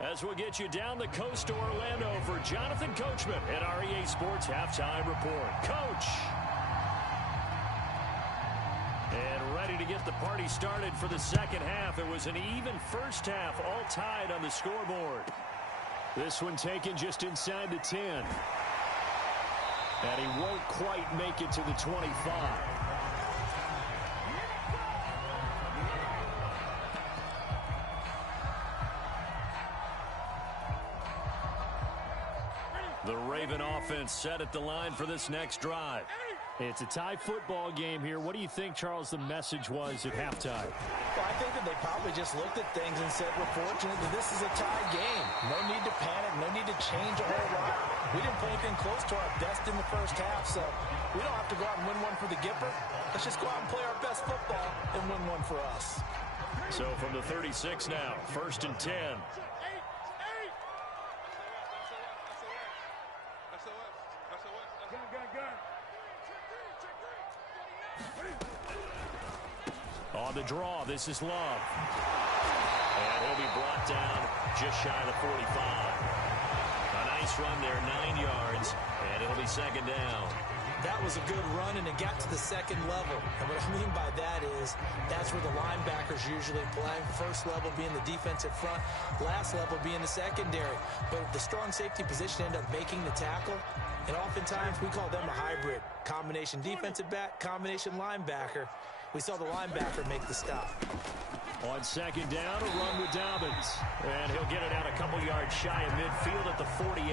as we'll get you down the coast to Orlando for Jonathan Coachman at our EA Sports Halftime Report. Coach! And ready to get the party started for the second half. It was an even first half, all tied on the scoreboard. This one taken just inside the 10. And he won't quite make it to the 25. The Raven offense set at the line for this next drive. It's a tie football game here. What do you think, Charles, the message was at halftime? Well, I think that they probably just looked at things and said, we're fortunate that this is a tie game. No need to panic. No need to change a whole lot. We didn't play anything close to our best in the first half, so we don't have to go out and win one for the Gipper. Let's just go out and play our best football and win one for us. So from the 36 now, 1st and 10. On the draw, this is Love. And he'll be brought down just shy of the 45. A nice run there, 9 yards, and it'll be second down. That was a good run, and it got to the second level. And what I mean by that is that's where the linebackers usually play. First level being the defensive front, last level being the secondary. But the strong safety position ended up making the tackle, and oftentimes we call them a hybrid. Combination defensive back, combination linebacker. We saw the linebacker make the stop. On second down, a run with Dobbins. And he'll get it out a couple yards shy of midfield at the 48.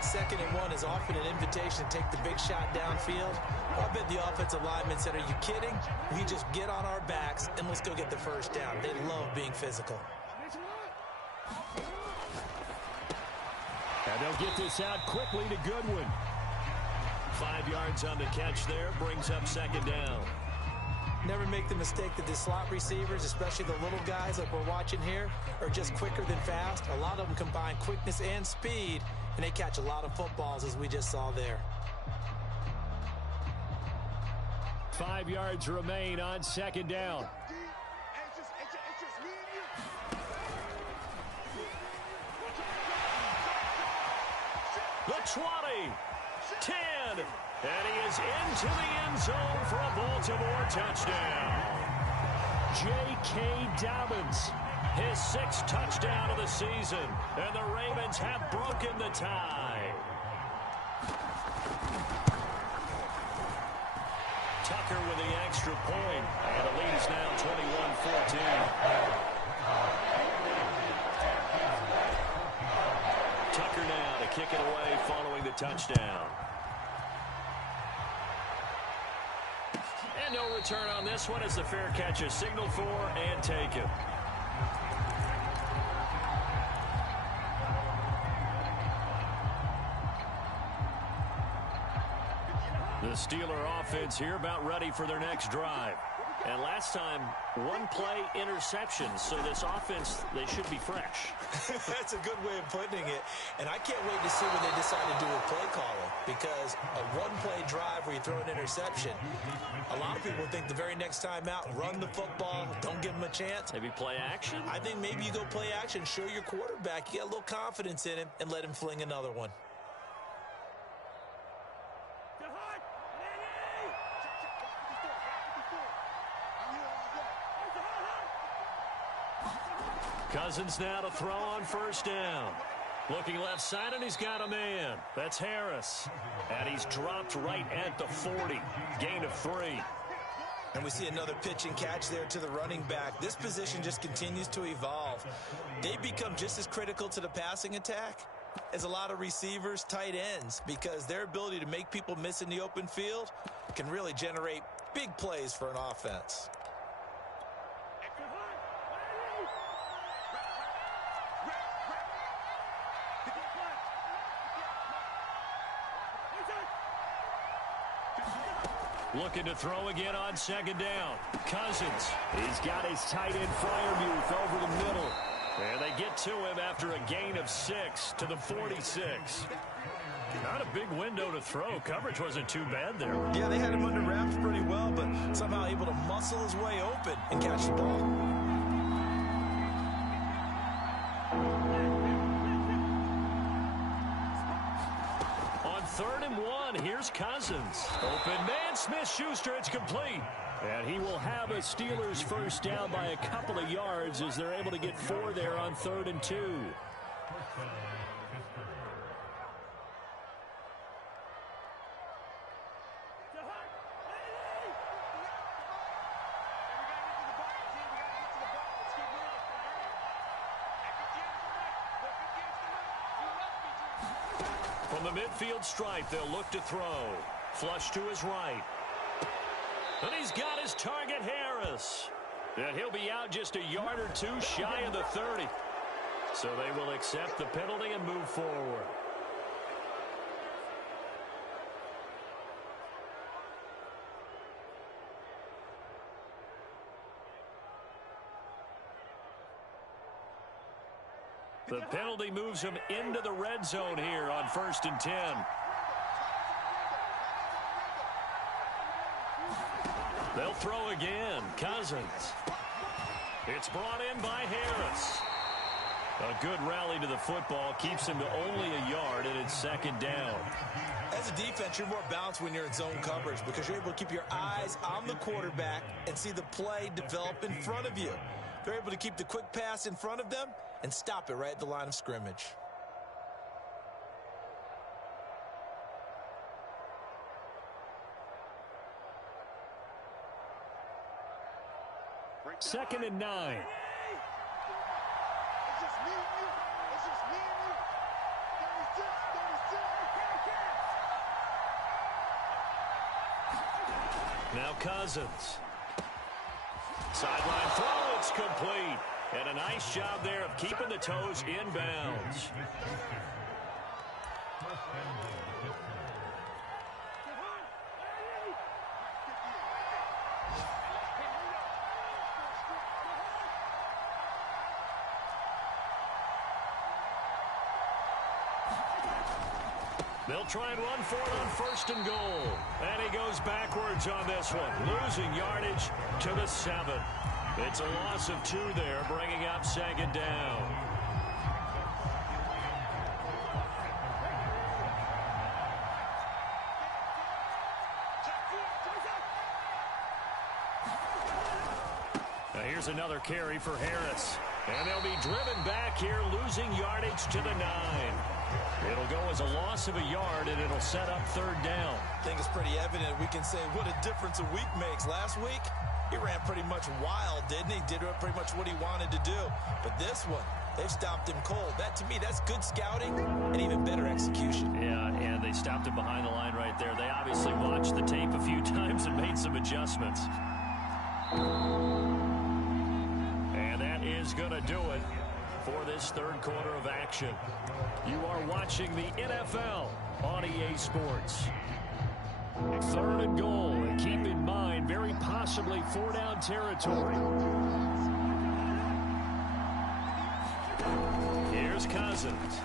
2nd and 1 is often an invitation to take the big shot downfield. I bet the offensive lineman said, are you kidding? We just get on our backs and let's go get the first down. They love being physical. And they'll get this out quickly to Goodwin. 5 yards on the catch there, brings up second down. Never make the mistake that the slot receivers, especially the little guys like we're watching here, are just quicker than fast. A lot of them combine quickness and speed, and they catch a lot of footballs, as we just saw there. 5 yards remain on second down. The 20, 10, and he is into the end zone for a Baltimore touchdown. J.K. Dobbins, his 6th touchdown of the season, and the Ravens have broken the tie. Tucker with the extra point, and the lead is now 21-14. Tucker now to kick it away following the touchdown. And no return on this one as the fair catch is signaled for and taken. The Steeler offense here about ready for their next drive. And last time, 1 play interception, so this offense, they should be fresh. That's a good way of putting it. And I can't wait to see what they decide to do with play calling, because a 1-play drive where you throw an interception, a lot of people think the very next time out, run the football, don't give them a chance. Maybe play action? I think maybe you go play action, show your quarterback you got a little confidence in him, and let him fling another one. Cousins now to throw on first down. Looking left side, and he's got a man. That's Harris. And he's dropped right at the 40. Gain of 3. And we see another pitch and catch there to the running back. This position just continues to evolve. They become just as critical to the passing attack as a lot of receivers, tight ends, because their ability to make people miss in the open field can really generate big plays for an offense. Looking to throw again on second down. Cousins. He's got his tight end Freiermuth over the middle. And they get to him after a gain of 6 to the 46. Not a big window to throw. Coverage wasn't too bad there. Yeah, they had him under wraps pretty well, but somehow able to muscle his way open and catch the ball. 3rd and 1. Here's Cousins. Open man, Smith-Schuster. It's complete. And he will have a Steelers first down by a couple of yards as they're able to get 4 there on 3rd and 2. From the midfield stripe, they'll look to throw. Flush to his right. And he's got his target, Harris. And he'll be out just a yard or two shy of the 30. So they will accept the penalty and move forward. The penalty moves him into the red zone here on 1st and 10. They'll throw again. Cousins. It's brought in by Harris. A good rally to the football keeps him to only a yard, and it's 2nd down. As a defense, you're more balanced when you're in zone coverage because you're able to keep your eyes on the quarterback and see the play develop in front of you. They're able to keep the quick pass in front of them and stop it right at the line of scrimmage. Second and 9. Now Cousins. Sideline throw, it's complete. And a nice job there of keeping the toes inbounds. They'll try and run for it on 1st and goal. And he goes backwards on this one, losing yardage to the 7. It's a loss of 2 there, bringing up 2nd down. Now here's another carry for Harris. And they'll be driven back here, losing yardage to the 9. It'll go as a loss of a yard, and it'll set up 3rd down. I think it's pretty evident. We can say what a difference a week makes. Last week, he ran pretty much wild, didn't he? Did pretty much what he wanted to do. But this one, they've stopped him cold. That, to me, that's good scouting and even better execution. Yeah, and they stopped him behind the line right there. They obviously watched the tape a few times and made some adjustments. And that is going to do it for this 3rd quarter of action. You are watching the NFL on EA Sports. 3rd and goal, and keep in mind, very possibly 4-down territory. Here's Cousins.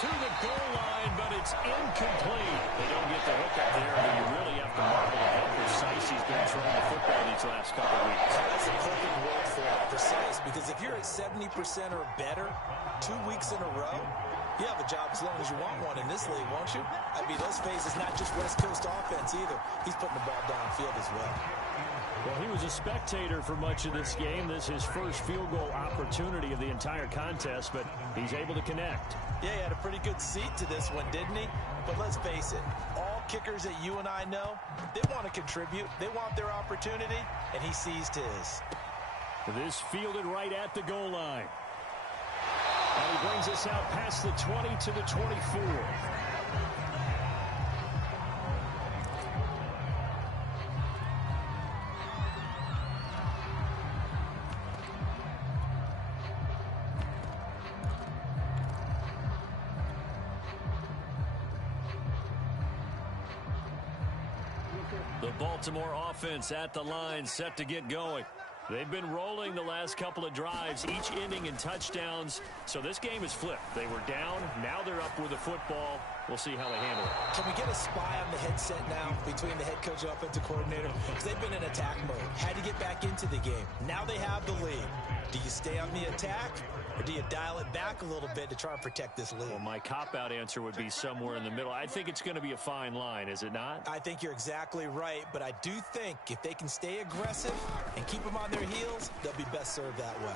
To the goal line, but it's incomplete. They don't get the hook up there, but you really have to marvel at how precise he's been throwing the football these last couple of weeks. That's a perfect word for it, precise, because if you're at 70% or better 2 weeks in a row, you have a job as long as you want one in this league, won't you? I mean, those phases, not just West Coast offense either. He's putting the ball downfield as well. Well, he was a spectator for much of this game. This is his first field goal opportunity of the entire contest, but he's able to connect. Yeah, he had a pretty good seat to this one, didn't he? But let's face it, all kickers that you and I know, they want to contribute. They want their opportunity, and he seized his. This fielded right at the goal line. And he brings us out past the 20 to the 24. The Baltimore offense at the line, set to get going. They've been rolling the last couple of drives, each ending in touchdowns. So this game is flipped. They were down, now they're up with the football. We'll see how they handle it. Can we get a spy on the headset now between the head coach and offensive coordinator? Because they've been in attack mode. Had to get back into the game. Now they have the lead. Do you stay on the attack, or do you dial it back a little bit to try and protect this lead? Well, my cop-out answer would be somewhere in the middle. I think it's going to be a fine line, is it not? I think you're exactly right, but I do think if they can stay aggressive and keep them on their heels, they'll be best served that way.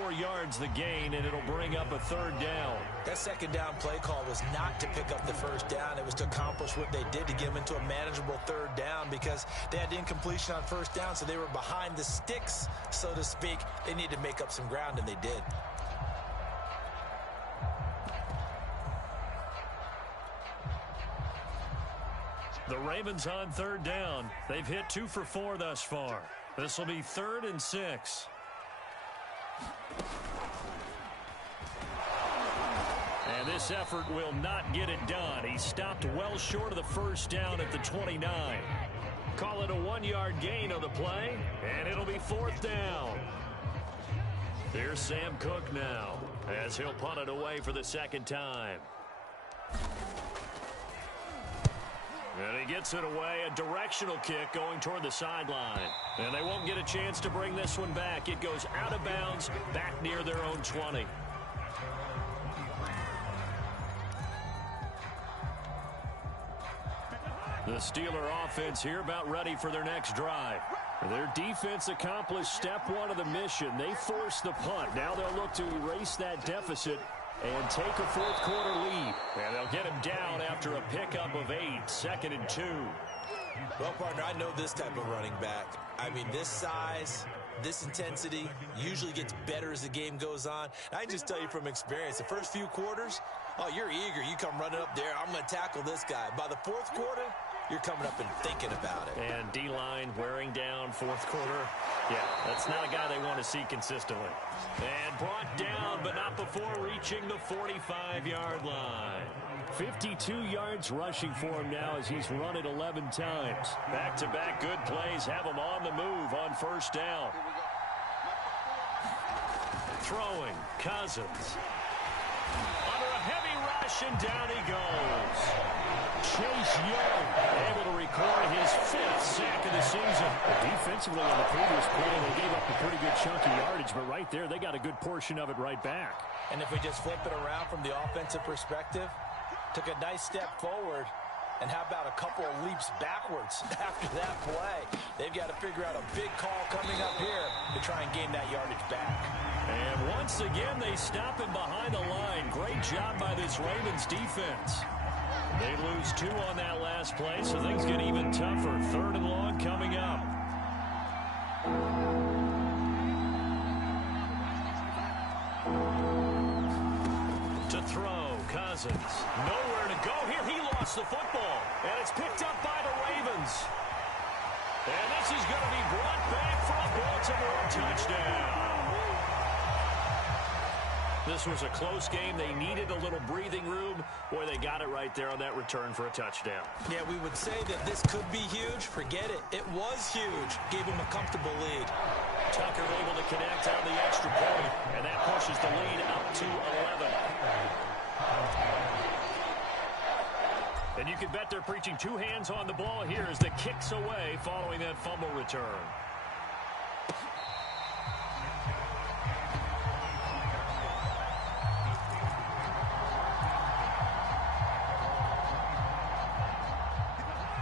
4 yards the gain, and it'll bring up a 3rd down. That second down play call was not to pick up the first down. It was to accomplish what they did to get them into a manageable 3rd down because they had incompletion on first down, so they were behind the sticks, so to speak. They needed to make up some ground, and they did. The Ravens on 3rd down. They've hit 2 for 4 thus far. This will be 3rd and 6. And this effort will not get it done. He stopped well short of the first down at the 29. Call it a 1-yard gain on the play, and it'll be 4th down. Here's Sam Cook now, as he'll punt it away for the 2nd time. And he gets it away, a directional kick going toward the sideline. And they won't get a chance to bring this one back. It goes out of bounds, back near their own 20. The Steeler offense here about ready for their next drive. Their defense accomplished step 1 of the mission. They forced the punt. Now they'll look to erase that deficit and take a 4th quarter lead. And they'll get him down after a pickup of 8, 2nd and 2. Well, partner, I know this type of running back. I mean, this size, this intensity usually gets better as the game goes on. And I can just tell you from experience, the first few quarters, oh, you're eager. You come running up there. I'm going to tackle this guy. By the 4th quarter, you're coming up and thinking about it. And D-line wearing down 4th quarter. Yeah, that's not a guy they want to see consistently. And brought down, but not before reaching the 45-yard line. 52 yards rushing for him now as he's run it 11 times. Back-to-back good plays have him on the move on 1st down. Throwing, Cousins. Under a heavy rush, and down he goes. Chase Young able to record his 5th sack of the season. Defensively on the previous play, they gave up a pretty good chunk of yardage, but right there, they got a good portion of it right back. And if we just flip it around from the offensive perspective, took a nice step forward, and how about a couple of leaps backwards after that play? They've got to figure out a big call coming up here to try and gain that yardage back. And once again, they stop him behind the line. Great job by this Ravens defense. They lose 2 on that last play, so things get even tougher. 3rd and long coming up. To throw, Cousins. Nowhere to go here. He lost the football, and it's picked up by the Ravens. And this is going to be brought back for a Baltimore touchdown. This was a close game. They needed a little breathing room. Boy, they got it right there on that return for a touchdown. Yeah, we would say that this could be huge. Forget it. It was huge. Gave him a comfortable lead. Tucker able to connect on the extra point, and that pushes the lead up to 11. And you can bet they're preaching 2 hands on the ball here as the kick's away following that fumble return.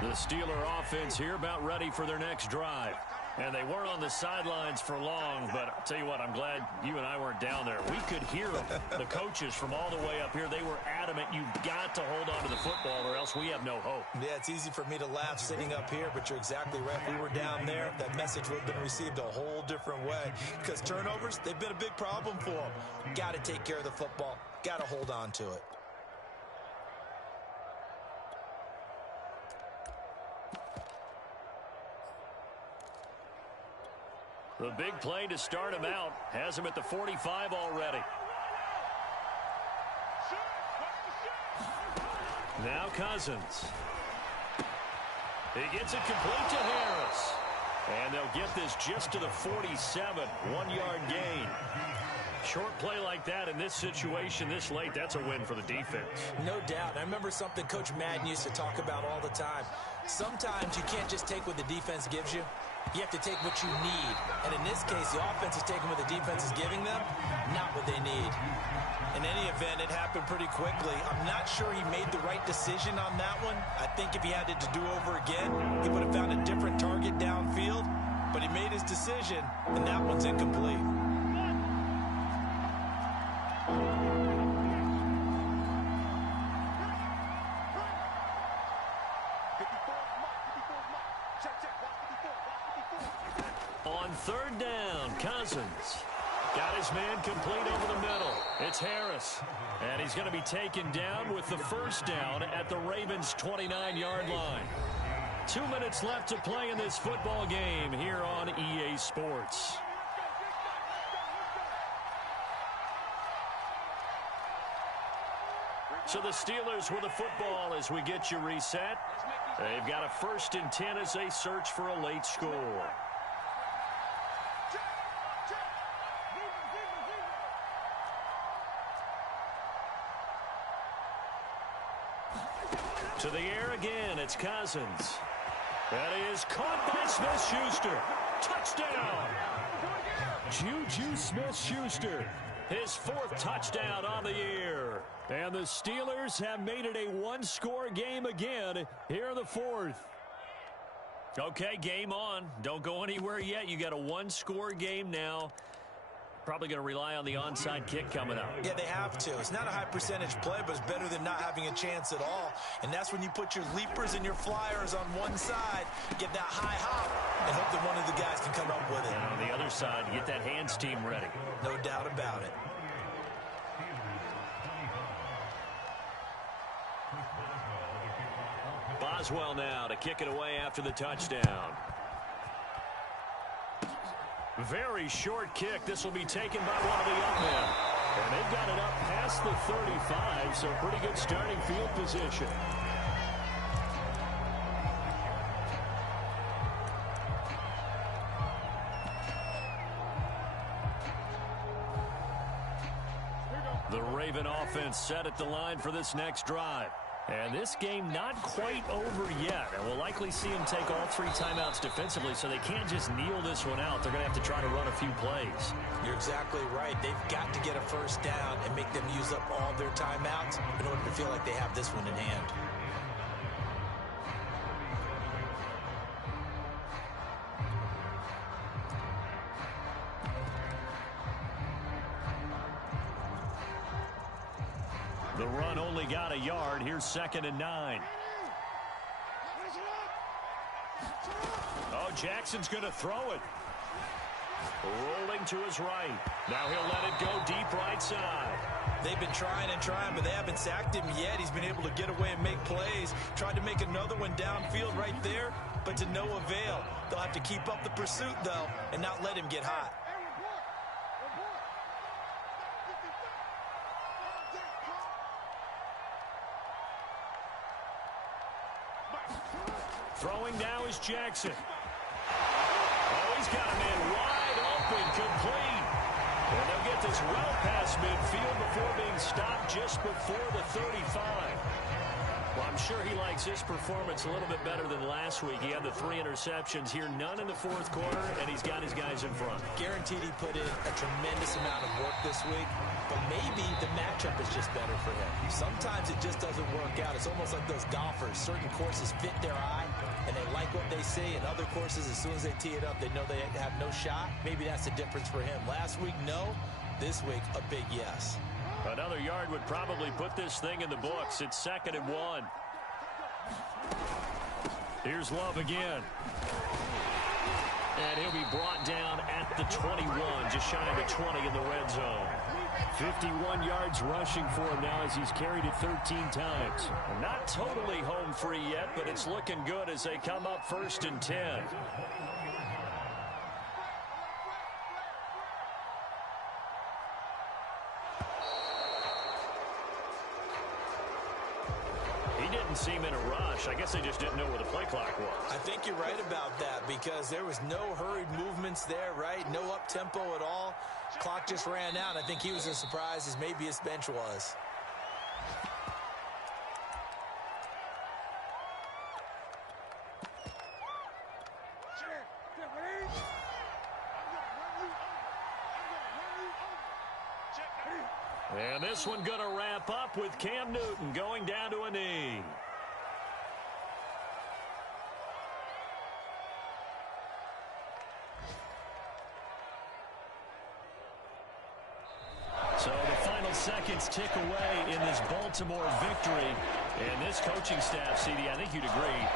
The Steeler offense here about ready for their next drive. And they weren't on the sidelines for long, but I'll tell you what, I'm glad you and I weren't down there. We could hear them, the coaches from all the way up here. They were adamant, you've got to hold on to the football or else we have no hope. Yeah, it's easy for me to laugh sitting up here, but you're exactly right. If we were down there, that message would have been received a whole different way. Because turnovers, they've been a big problem for them. Got to take care of the football. Got to hold on to it. The big play to start him out has him at the 45 already. Now Cousins. He gets it complete to Harris. And they'll get this just to the 47. 1-yard gain. short play like that in this situation this late, that's a win for the defense. No doubt. I remember something Coach Madden used to talk about all the time. Sometimes you can't just take what the defense gives you. You have to take what you need. And in this case, the offense is taking what the defense is giving them, not what they need. In any event, it happened pretty quickly. I'm not sure he made the right decision on that one. I think if he had it to do over again, he would have found a different target downfield. But he made his decision, and that one's incomplete. On third down, Cousins got his man complete over the middle. It's Harris, and he's going to be taken down with the first down at the Ravens' 29-yard line. 2 minutes left to play in this football game here on EA Sports. So the Steelers with the football as we get you reset. They've got a 1st and 10 as they search for a late score. To the air again, it's Cousins. That is caught by Smith-Schuster. Touchdown! Juju Smith-Schuster, his 4th touchdown on the year. And the Steelers have made it a one-score game again here in the 4th. Okay, game on. Don't go anywhere yet. You got a one-score game now. Probably going to rely on the onside kick coming up. Yeah, they have to. It's not a high percentage play, but it's better than not having a chance at all. And that's when you put your leapers and your flyers on one side, get that high hop, and hope that one of the guys can come up with it. And on the other side, get that hands team ready. No doubt about it. Boswell now to kick it away after the touchdown. Very short kick. This will be taken by one of the young men. And they've got it up past the 35, so pretty good starting field position. The Raven offense set at the line for this next drive. And this game not quite over yet. And we'll likely see them take all 3 timeouts defensively, so they can't just kneel this one out. They're going to have to try to run a few plays. You're exactly right. They've got to get a first down and make them use up all their timeouts in order to feel like they have this one in hand. The run only got a yard. Here's 2nd and 9. Oh, Jackson's going to throw it. Rolling to his right. Now he'll let it go deep right side. They've been trying and trying, but they haven't sacked him yet. He's been able to get away and make plays. Tried to make another one downfield right there, but to no avail. They'll have to keep up the pursuit, though, and not let him get hot. Throwing now is Jackson. Oh, he's got a man wide open, complete. And they'll get this well past midfield before being stopped just before the 35. Well, I'm sure he likes his performance a little bit better than last week. He had the 3 interceptions here, none in the 4th quarter, and he's got his guys in front. Guaranteed he put in a tremendous amount of work this week, but maybe the matchup is just better for him. Sometimes it just doesn't work out. It's almost like those golfers. Certain courses fit their eye, and they like what they see, and other courses, as soon as they tee it up, they know they have no shot. Maybe that's the difference for him. Last week, no. This week, a big yes. Another yard would probably put this thing in the books. It's 2nd and 1. Here's Love again. And he'll be brought down at the 21, just shy of the 20 in the red zone. 51 yards rushing for him now as he's carried it 13 times. Not totally home free yet, but it's looking good as they come up 1st and 10. Didn't seem in a rush. I guess they just didn't know where the play clock was. I think you're right about that because there was no hurried movements there, right? No up-tempo at all. Clock just ran out. I think he was as surprised as maybe his bench was. And this one going to wrap up with Cam Newton going down to a knee. So the final seconds tick away in this Baltimore victory. And this coaching staff, CD, I think you'd agree,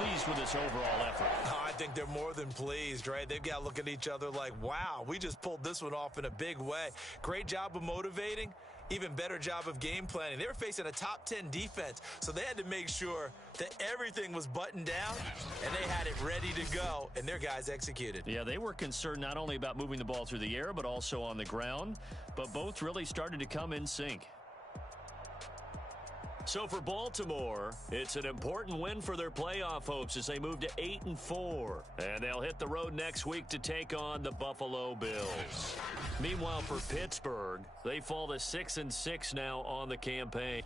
pleased with this overall effort. Oh, I think they're more than pleased, right? They've got to look at each other like, wow, we just pulled this one off in a big way. Great job of motivating. Even better job of game planning. They were facing a top 10 defense, so they had to make sure that everything was buttoned down, and they had it ready to go, and their guys executed. Yeah, they were concerned not only about moving the ball through the air, but also on the ground, but both really started to come in sync. So for Baltimore, it's an important win for their playoff hopes as they move to 8-4. And they'll hit the road next week to take on the Buffalo Bills. Meanwhile, for Pittsburgh, they fall to 6-6 now on the campaign.